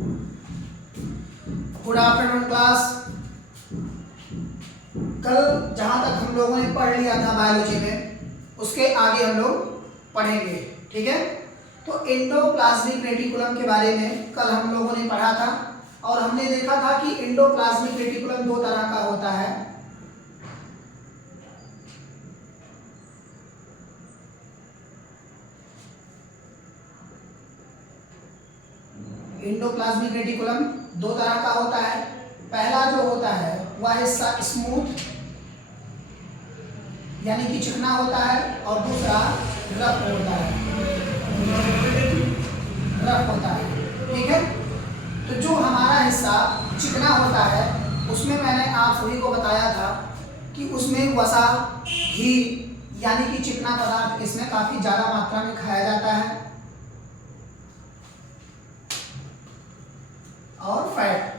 Good afternoon class. कल जहां तक हम लोगों ने पढ़ लिया था बायोलॉजी में, उसके आगे हम लोग पढ़ेंगे, ठीक है। तो एंडोप्लाज्मिक रेटिकुलम के बारे में कल हम लोगों ने पढ़ा था और हमने देखा था कि एंडोप्लाज्मिक रेटिकुलम दो तरह का होता है। एंडोप्लाज्मिक रेटिकुलम दो तरह का होता है। पहला जो होता है वह हिस्सा स्मूथ यानी कि चिकना होता है और दूसरा रफ होता है, रफ होता है, ठीक है। तो जो हमारा हिस्सा चिकना होता है उसमें मैंने आप सभी को बताया था कि उसमें वसा, घी यानी कि चिकना पदार्थ इसमें काफी ज्यादा मात्रा में खाया जाता है और फैट।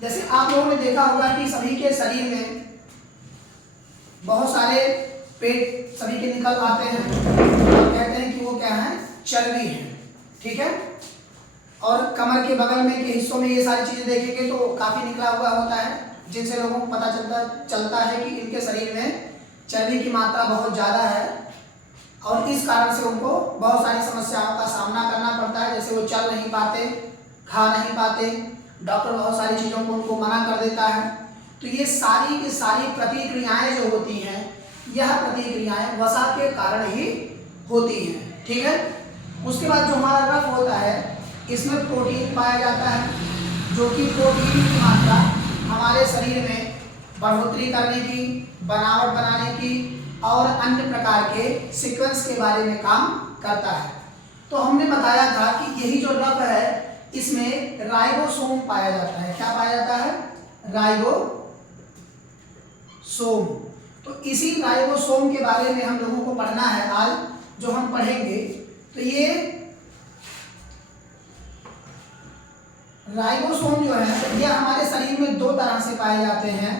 जैसे आप लोगों ने देखा होगा कि सभी के शरीर में बहुत सारे पेट सभी के निकल आते हैं, आप कहते हैं कि वो क्या है, चर्बी है, ठीक है। और कमर के बगल में के हिस्सों में ये सारी चीजें देखेंगे तो काफी निकला हुआ होता है, जिनसे लोगों को पता चलता है कि इनके शरीर में चर्बी की मात्रा बहुत ज्यादा है और इस कारण से उनको बहुत सारी समस्याओं का सामना करना पड़ता है। जैसे वो चल नहीं पाते, खा नहीं पाते, डॉक्टर बहुत सारी चीजों को उनको मना कर देता है। तो ये सारी की सारी प्रतिक्रियाएं जो होती हैं, यह प्रतिक्रियाएं वसा के कारण ही होती हैं, ठीक है। उसके बाद जो हमारा रफ होता है इसमें प्रोटीन पाया जाता है, जो कि प्रोटीन की मात्रा हमारे शरीर में बढ़ोतरी करने की, बनावट बनाने की और अन्य प्रकार के सीक्वेंस के बारे में काम करता है। तो हमने बताया था कि यही जो रफ है इसमें राइबोसोम पाया जाता है। क्या पाया जाता है? राइबोसोम। तो इसी राइबोसोम के बारे में हम लोगों को पढ़ना है आज, जो हम पढ़ेंगे। तो ये राइबोसोम जो है यह हमारे शरीर में दो तरह से पाए जाते हैं।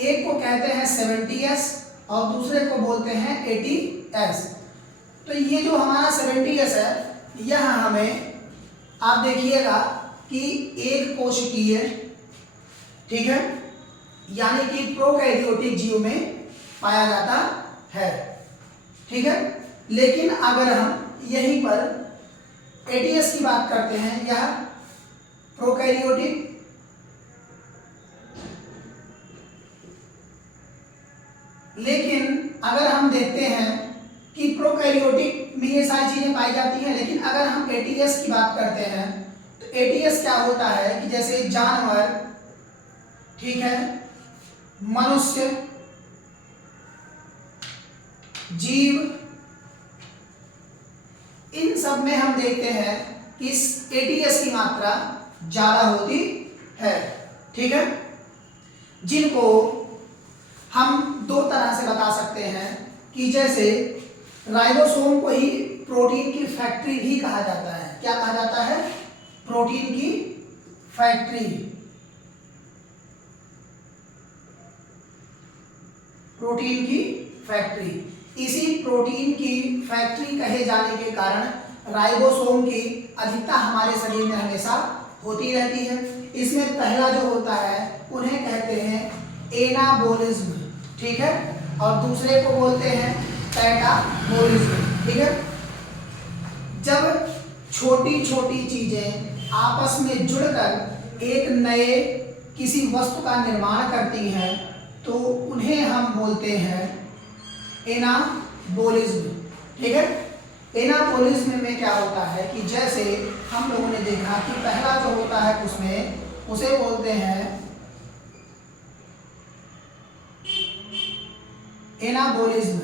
एक को कहते हैं 70S और दूसरे को बोलते हैं 80S। तो ये जो हमारा 70S है यह हमें, आप देखिएगा कि एक कोशिकीय, ठीक है, यानी कि प्रोकैरियोटिक जीव में पाया जाता है, ठीक है। लेकिन अगर हम यहीं पर 80S की बात करते हैं, यह प्रोकैरियोटिक लेकिन अगर हम देखते हैं कि प्रोकैरियोटिक में ये सारी चीजें पाई जाती हैं, लेकिन अगर हम 80S की बात करते हैं तो 80S क्या होता है कि जैसे जानवर, ठीक है, मनुष्य, जीव, इन सब में हम देखते हैं कि इस 80S की मात्रा ज्यादा होती है, ठीक है। जिनको हम दो तरह से बता सकते हैं कि जैसे राइबोसोम को ही प्रोटीन की फैक्ट्री भी कहा जाता है। क्या कहा जाता है? प्रोटीन की फैक्ट्री। प्रोटीन की फैक्ट्री। इसी प्रोटीन की फैक्ट्री कहे जाने के कारण राइबोसोम की अधिकता हमारे शरीर में हमेशा होती रहती है। इसमें पहला जो होता है उन्हें कहते हैं एनाबोलिज्म, ठीक है, और दूसरे को बोलते हैं कैटाबोलिज्म, ठीक है। जब छोटी छोटी चीजें आपस में जुड़कर एक नए किसी वस्तु का निर्माण करती हैं तो उन्हें हम बोलते हैं एनाबोलिज्म, ठीक है। एनाबोलिज्म में क्या होता है कि जैसे हम लोगों ने देखा कि पहला जो होता है उसमें उसे बोलते हैं एनाबोलिज्म,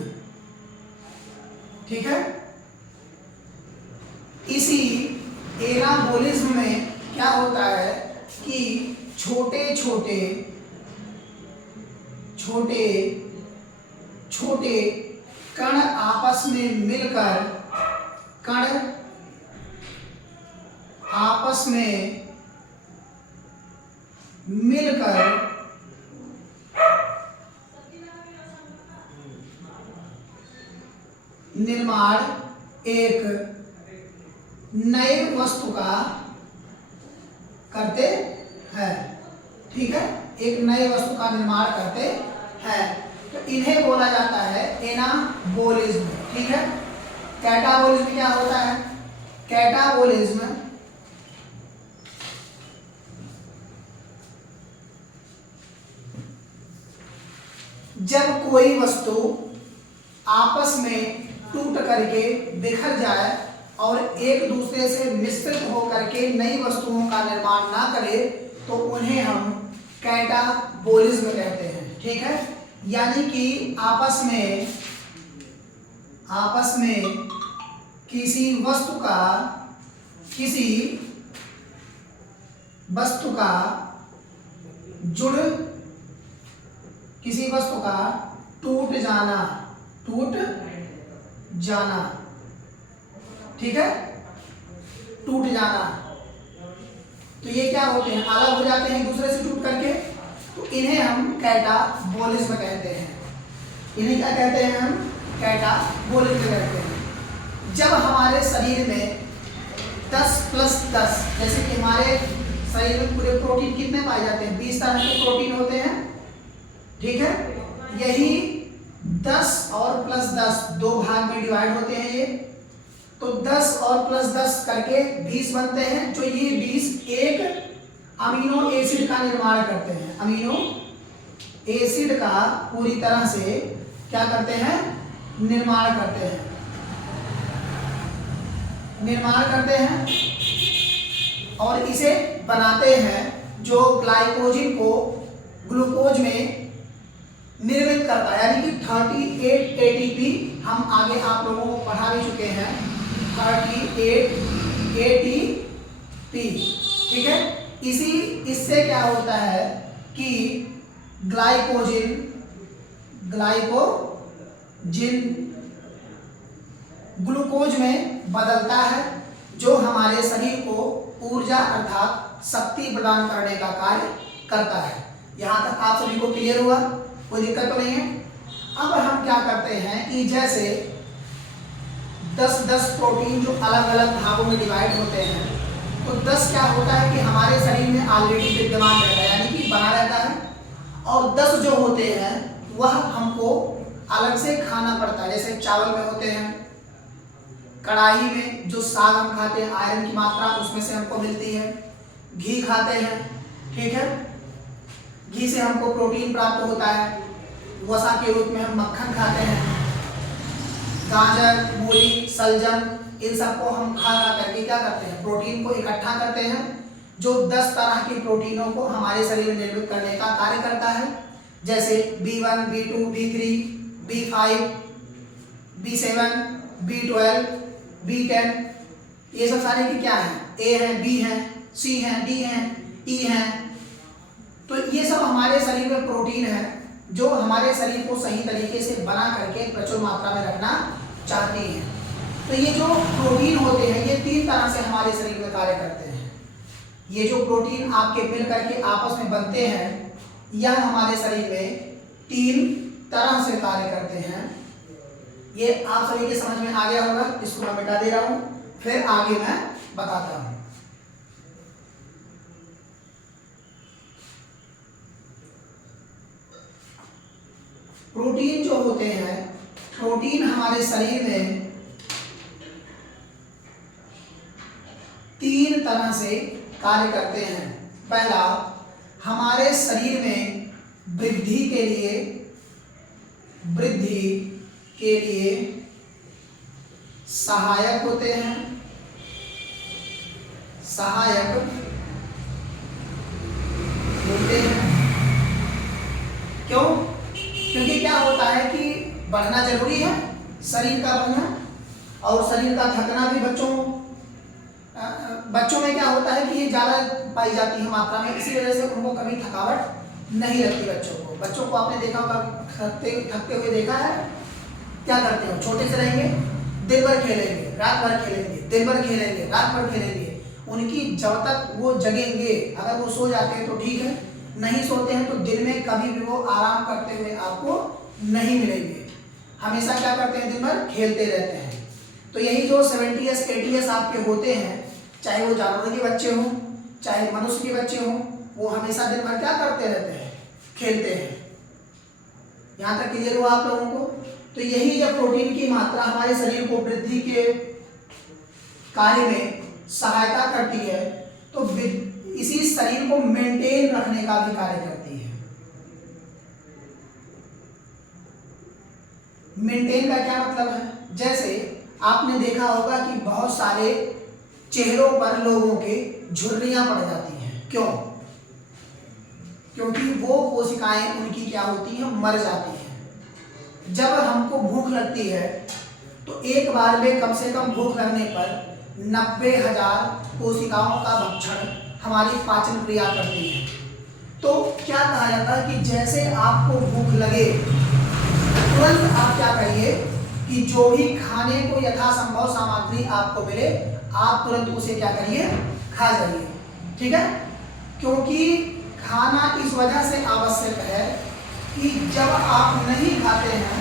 ठीक है। इसी एनाबोलिज्म में क्या होता है कि छोटे छोटे छोटे छोटे कण आपस में मिलकर, कण आपस में मिलकर निर्माण एक नए वस्तु का करते हैं, ठीक है, एक नए वस्तु का निर्माण करते हैं, तो इन्हें बोला जाता है एनाबोलिज्म, ठीक है। कैटाबोलिज्म क्या होता है? कैटाबोलिज्म जब कोई वस्तु आपस में टूट करके बिखर जाए और एक दूसरे से मिश्रित होकर के नई वस्तुओं का निर्माण ना करे तो उन्हें हम कैटाबोलिज्म कहते हैं, ठीक है। यानी कि आपस में किसी वस्तु का टूट जाना, ठीक है, टूट जाना, तो ये क्या होते हैं? अलग हो जाते हैं एक दूसरे से टूट करके, तो इन्हें हम कैटाबोलिज्म कहते हैं। इन्हें क्या कहते हैं? हम कैटाबोलिज्म कहते हैं। जब हमारे शरीर में 10+10, जैसे कि हमारे शरीर में पूरे प्रोटीन कितने पाए जाते हैं? 20 तरह के प्रोटीन होते हैं, ठीक है। यही 10 और +10 दो भाग में डिवाइड होते हैं ये, तो 10 और +10 करके 20 बनते हैं, जो ये 20 एक अमीनो एसिड का निर्माण करते हैं। अमीनो एसिड का पूरी तरह से क्या करते हैं? निर्माण करते हैं और इसे बनाते हैं, जो ग्लाइकोजन को ग्लूकोज में निर्मित करता है, यानी कि 38 ATP हम आगे आप लोगों को पढ़ा भी चुके हैं, 38 ATP, ठीक है। इससे क्या होता है कि ग्लाइकोजन ग्लूकोज में बदलता है, जो हमारे शरीर को ऊर्जा अर्थात शक्ति प्रदान करने का कार्य करता है। यहाँ तक आप सभी को क्लियर हुआ? कोई दिक्कत तो नहीं है? अब हम क्या करते हैं कि जैसे 10-10 प्रोटीन जो अलग अलग भागों में डिवाइड होते हैं, तो 10 क्या होता है कि हमारे शरीर में ऑलरेडी विद्यमान रहता है, यानी कि बना रहता है, और 10 जो होते हैं वह हमको अलग से खाना पड़ता है। जैसे चावल में होते हैं, कढ़ाई में जो साग हम खाते हैं, आयरन की मात्रा उसमें से हमको मिलती है, घी खाते हैं, ठीक है, घी से हमको प्रोटीन प्राप्त होता है, वसा के रूप में हम मक्खन खाते हैं, गाजर, मूली, सलजम, इन सबको हम खा करके क्या करते हैं? प्रोटीन को इकट्ठा करते हैं, जो 10 तरह की प्रोटीनों को हमारे शरीर में निर्मित करने का कार्य करता है, जैसे B1, B2, B3, B5, B7, B12, B10, ये सब सारे की क्या है? A है, B है, C है, D है, E है। तो ये सब हमारे शरीर में प्रोटीन है, जो हमारे शरीर को सही तरीके से बना करके प्रचुर मात्रा में रखना चाहती है। तो ये जो प्रोटीन होते हैं, ये 3 तरह से हमारे शरीर में कार्य करते हैं। ये जो प्रोटीन आपके मिल करके आपस में बनते हैं, यह हमारे शरीर में 3 तरह से कार्य करते हैं। ये आप सभी के समझ में आ गया होगा, इसको मैं मिटा दे रहा हूं, फिर आगे मैं बताता हूं। प्रोटीन जो होते हैं, प्रोटीन हमारे शरीर में 3 तरह से कार्य करते हैं। पहला, हमारे शरीर में वृद्धि के लिए सहायक होते हैं, क्यों? क्योंकि क्या होता है कि बढ़ना जरूरी है, शरीर का बढ़ना और शरीर का थकना भी। बच्चों में क्या होता है कि ये ज़्यादा पाई जाती है मात्रा में, इसी वजह से उनको कभी थकावट नहीं लगती। बच्चों को आपने देखा होगा, थकते हुए देखा है, क्या करते हो? छोटे से रहेंगे, दिन भर खेलेंगे, रात भर खेलेंगे, दिन भर खेलेंगे, रात भर खेलेंगे। उनकी जब तक वो जगेंगे, अगर वो सो जाते हैं तो ठीक है, नहीं सोते हैं तो दिन में कभी भी वो आराम करते हुए आपको नहीं मिलेंगे। हमेशा क्या करते हैं? दिन भर खेलते रहते हैं। तो यही जो 70 इयर्स 80 इयर्स आपके होते हैं, चाहे वो जानवरों के बच्चे हों चाहे मनुष्य के बच्चे हों, वो हमेशा दिन भर क्या करते रहते हैं, खेलते हैं। यहाँ तक क्लियर हुआ आप लोगों को? तो यही जब प्रोटीन की मात्रा हमारे शरीर को वृद्धि के कार्य में सहायता करती है, तो इसी शरीर को मेंटेन रखने का भी कार्य करती है। मेंटेन का क्या मतलब है? जैसे आपने देखा होगा कि बहुत सारे चेहरों पर लोगों के झुर्रियां पड़ जाती हैं। क्यों? क्योंकि वो कोशिकाएं उनकी क्या होती हैं, मर जाती हैं। जब हमको भूख लगती है तो एक बार में कम से कम भूख लगने पर 90,000 कोशिकाओं का भक्षण हमारी पाचन क्रिया करती है। तो क्या कहा जाता है कि जैसे आपको भूख लगे तुरंत आप क्या करिए कि जो भी खाने को यथासंभव सामग्री आपको मिले, आप तुरंत उसे क्या करिए, खा जाइए। ठीक है? क्योंकि खाना इस वजह से आवश्यक है कि जब आप नहीं खाते हैं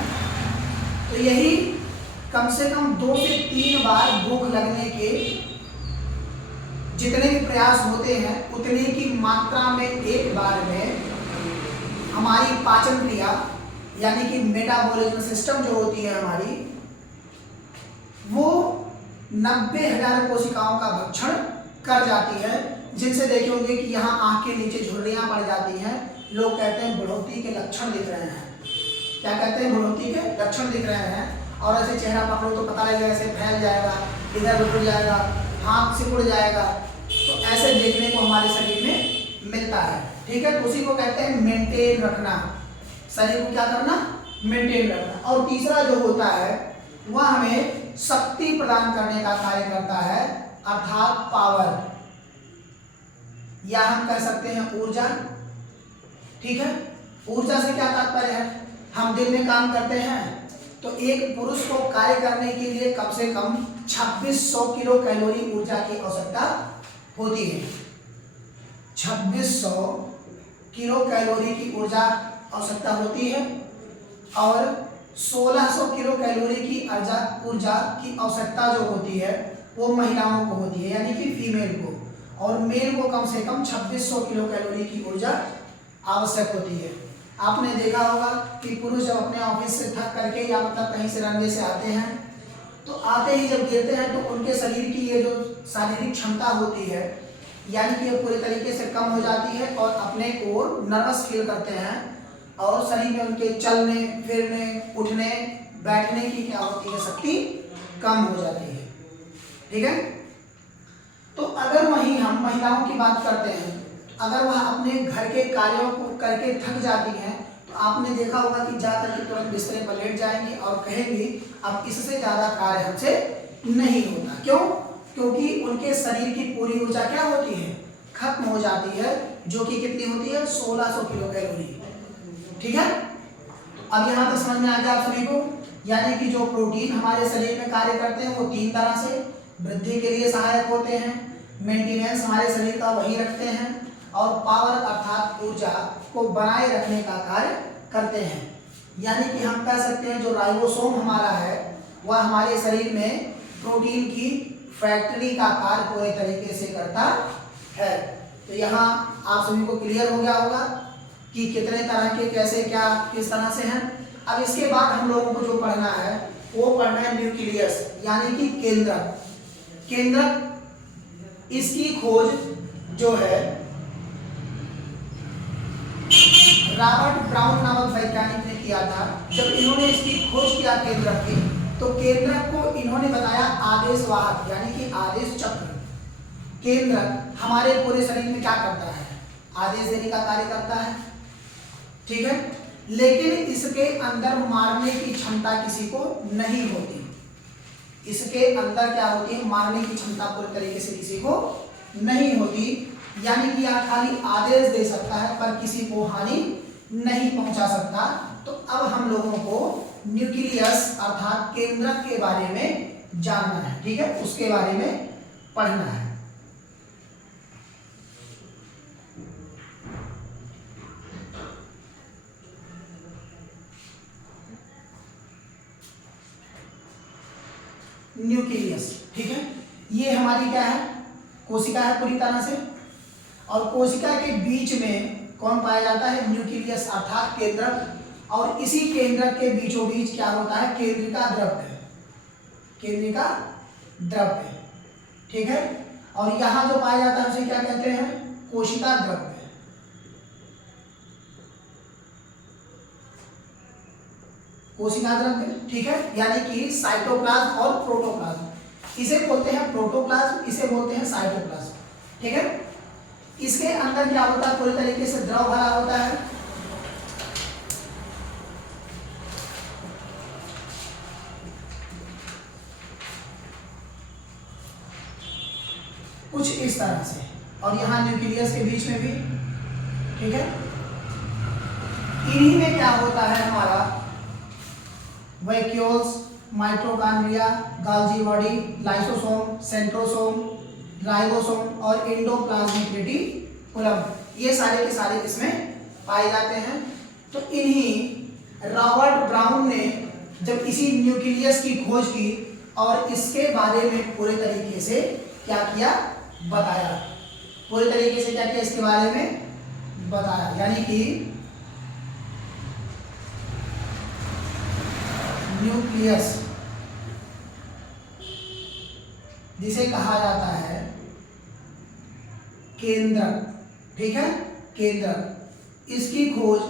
तो यही कम से कम 2 से 3 बार भूख लगने के जितने भी प्रयास होते हैं उतने की मात्रा में एक बार में हमारी पाचन क्रिया यानी कि मेटाबॉलिज्म सिस्टम जो होती है हमारी, वो 90,000 कोशिकाओं का भक्षण कर जाती है, जिनसे देखे होंगे कि यहाँ आंख के नीचे झुर्रियां पड़ जाती हैं। लोग कहते हैं बढ़ोतरी के लक्षण दिख रहे हैं। क्या कहते हैं? बढ़ोतरी के लक्षण दिख रहे हैं। और ऐसे चेहरा पकड़ो तो पता लगेगा, ऐसे फैल जाएगा, इधर उठ जाएगा, हाथ सिकुड़ जाएगा। तो ऐसे देखने को हमारे शरीर में मिलता है। ठीक है? तो उसी को कहते हैं मेंटेन रखना। शरीर को क्या करना? मेंटेन रखना। और तीसरा जो होता है वह हमें शक्ति प्रदान करने का कार्य करता है, अर्थात पावर, या हम कह सकते हैं ऊर्जा। ठीक है? ऊर्जा से क्या तात्पर्य है? हम दिन में काम करते हैं तो एक पुरुष को कार्य करने के लिए कम से कम 2600 किलो कैलोरी ऊर्जा की आवश्यकता होती है। 2600 किलो कैलोरी की ऊर्जा आवश्यकता होती है और 1600 किलो कैलोरी की ऊर्जा की आवश्यकता जो होती है वो महिलाओं को होती है, यानी कि फीमेल को। और मेल को कम से कम 2600 किलो कैलोरी की ऊर्जा आवश्यक होती है। आपने देखा होगा कि पुरुष जब अपने ऑफिस से थक करके या मतलब कहीं से रनवे से आते हैं तो आते ही जब गिरते हैं तो उनके शरीर की ये जो शारीरिक क्षमता होती है यानी कि पूरी तरीके से कम हो जाती है और अपने को नर्वस फील करते हैं और शरीर में उनके चलने फिरने उठने बैठने की क्या होती है, शक्ति कम हो जाती है। ठीक है? तो अगर वहीं हम महिलाओं की बात करते हैं, अगर वह अपने घर के कार्यों को करके थक जाती हैं तो आपने देखा होगा कि जाकर के तुरंत बिस्तरे पर लेट जाएंगी और कहेंगी अब इससे ज़्यादा कार्य हमसे नहीं होता। क्यों? क्योंकि उनके शरीर की पूरी ऊर्जा क्या होती है, खत्म हो जाती है, जो कि कितनी होती है, 1600 किलो कैलोरी। ठीक है? अब यहाँ तक समझ में आ गया आप सभी को। यानी कि जो प्रोटीन हमारे शरीर में कार्य करते हैं वो 3 तरह से वृद्धि के लिए सहायक होते हैं, मेंटेनेंस हमारे शरीर का वही रखते हैं और पावर अर्थात ऊर्जा को बनाए रखने का कार्य करते हैं। यानी कि हम कह सकते हैं जो राइबोसोम हमारा है वह हमारे शरीर में प्रोटीन की फैक्ट्री का कार्य पूरे तरीके से करता है। तो यहाँ आप सभी को क्लियर हो गया होगा कि कितने तरह के कैसे क्या किस तरह से हैं। अब इसके बाद हम लोगों को जो पढ़ना है वो पढ़ना है न्यूक्लियस यानी कि केंद्रक। केंद्रक इसकी खोज जो है रॉबर्ट ब्राउन नामक वैज्ञानिक ने किया था। जब इन्होंने इसकी खोज किया केंद्रक की तो केंद्रक को इन्होंने बताया आदेशवाहक यानी कि आदेश चक्र। केंद्रक हमारे पूरे शरीर में क्या करता है, आदेश देने का कार्य करता है। ठीक है? लेकिन इसके अंदर मारने की क्षमता किसी को नहीं होती। इसके अंदर क्या होती है, मारने की क्षमता पूरी तरीके से किसी को नहीं होती। यानी कि यह खाली आदेश दे सकता है पर किसी को हानि नहीं पहुंचा सकता। तो अब हम लोगों को न्यूक्लियस अर्थात केंद्रक के बारे में जानना है। ठीक है? उसके बारे में पढ़ना है। न्यूक्लियस। ठीक है? ये हमारी क्या है, कोशिका है पूरी तरह से। और कोशिका के बीच में कौन पाया जाता है? न्यूक्लियस अर्थात केंद्रक। और इसी केंद्रक के बीचों बीच क्या होता है? केंद्रिका द्रव्य, केंद्रिका द्रव्य, ठीक है। और यहां जो पाया जाता है उसे क्या कहते हैं? कोशिका द्रव्य। कोशिका द्रव्य, ठीक है, यानी कि साइटोप्लाज्म और प्रोटोप्लाज्म। इसे बोलते हैं प्रोटोप्लाज्म, इसे बोलते हैं साइटोप्लाज्म, ठीक है। इसके अंदर क्या होता है? पूरी तरीके से द्रव भरा होता है। कुछ इस तरह से, और यहाँ न्यूक्लियस के बीच में भी, ठीक है। इन्हीं में क्या होता है? हमारा vacuoles, mitochondria, गाल्जी body, lysosome, centrosome, ribosome और एंडोप्लाज्मिक रेटिकुलम, ये सारे के सारे इसमें पाए जाते हैं। तो इन्हीं रॉबर्ट ब्राउन ने जब इसी न्यूक्लियस की खोज की और इसके बारे में पूरे तरीके से क्या किया? बताया। पूरे तरीके से क्या किया? इसके बारे में बताया, यानी कि न्यूक्लियस जिसे कहा जाता है केंद्रक, ठीक है, केंद्रक, इसकी खोज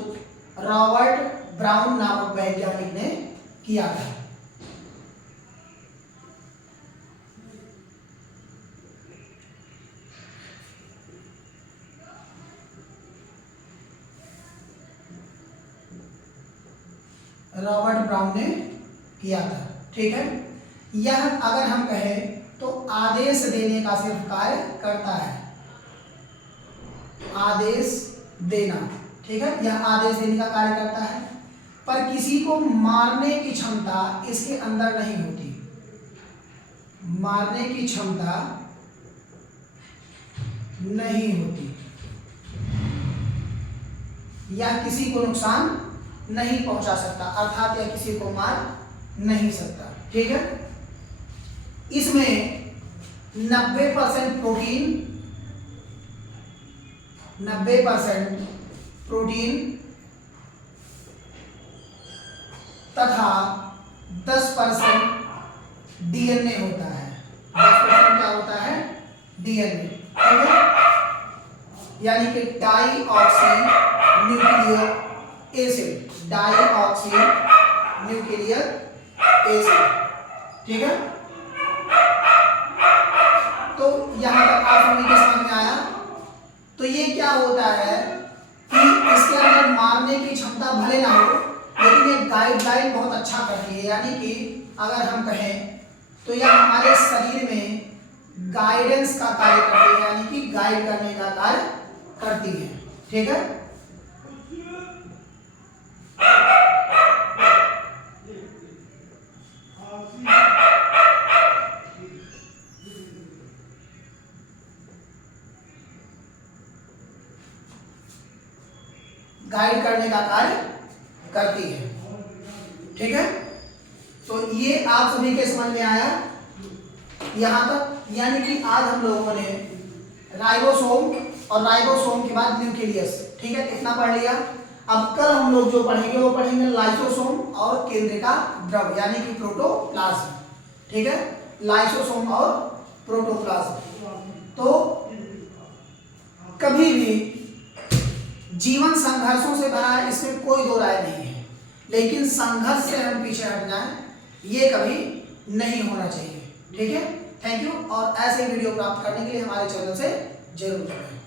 रॉबर्ट ब्राउन नामक वैज्ञानिक ने किया था। रॉबर्ट ब्राउन ने किया था, ठीक है। यह अगर हम कहें तो आदेश देने का सिर्फ कार्य करता है, आदेश देना, ठीक है, यह आदेश देने का कार्य करता है, पर किसी को मारने की क्षमता इसके अंदर नहीं होती। मारने की क्षमता नहीं होती, यह किसी को नुकसान नहीं पहुंचा सकता, अर्थात यह किसी को मार नहीं सकता, ठीक है। इसमें 90% प्रोटीन, 90% प्रोटीन तथा 10% डीएनए होता है। 10% क्या होता है? डीएनए, ठीक है, यानी कि deoxy nuclear acid, deoxy nuclear acid, ठीक है। तो यहां तक आप सभी के समझ में आया। तो ये क्या होता है कि इसके अंदर मारने की क्षमता भले ना हो, लेकिन ये गाइडलाइन बहुत अच्छा करती है, यानी कि अगर हम कहें तो यह हमारे शरीर में गाइडेंस का कार्य करती है, यानी कि गाइड करने का कार्य करती है, ठीक है। गाइड करने का कार्य करती है, ठीक है। तो ये आप सभी के समझ में आया यहां तक, यानी कि आज हम लोगों ने राइबोसोम और राइबोसोम के बाद न्यूक्लियस, ठीक है, इतना पढ़ लिया। अब कल हम लोग जो पढ़ेंगे वो पढ़ेंगे लाइसोसोम और केंद्रिका द्रव्य, यानी कि प्रोटोप्लाज्म, ठीक है, लाइसोसोम और प्रोटोप्लाज्म। तो कभी भी जीवन संघर्षों से भरा है, इसमें कोई दो राय नहीं है, लेकिन संघर्ष से हम पीछे हटना है ये कभी नहीं होना चाहिए, ठीक है। थैंक यू, और ऐसे वीडियो प्राप्त करने के लिए हमारे चैनल से जरूर जुड़ें।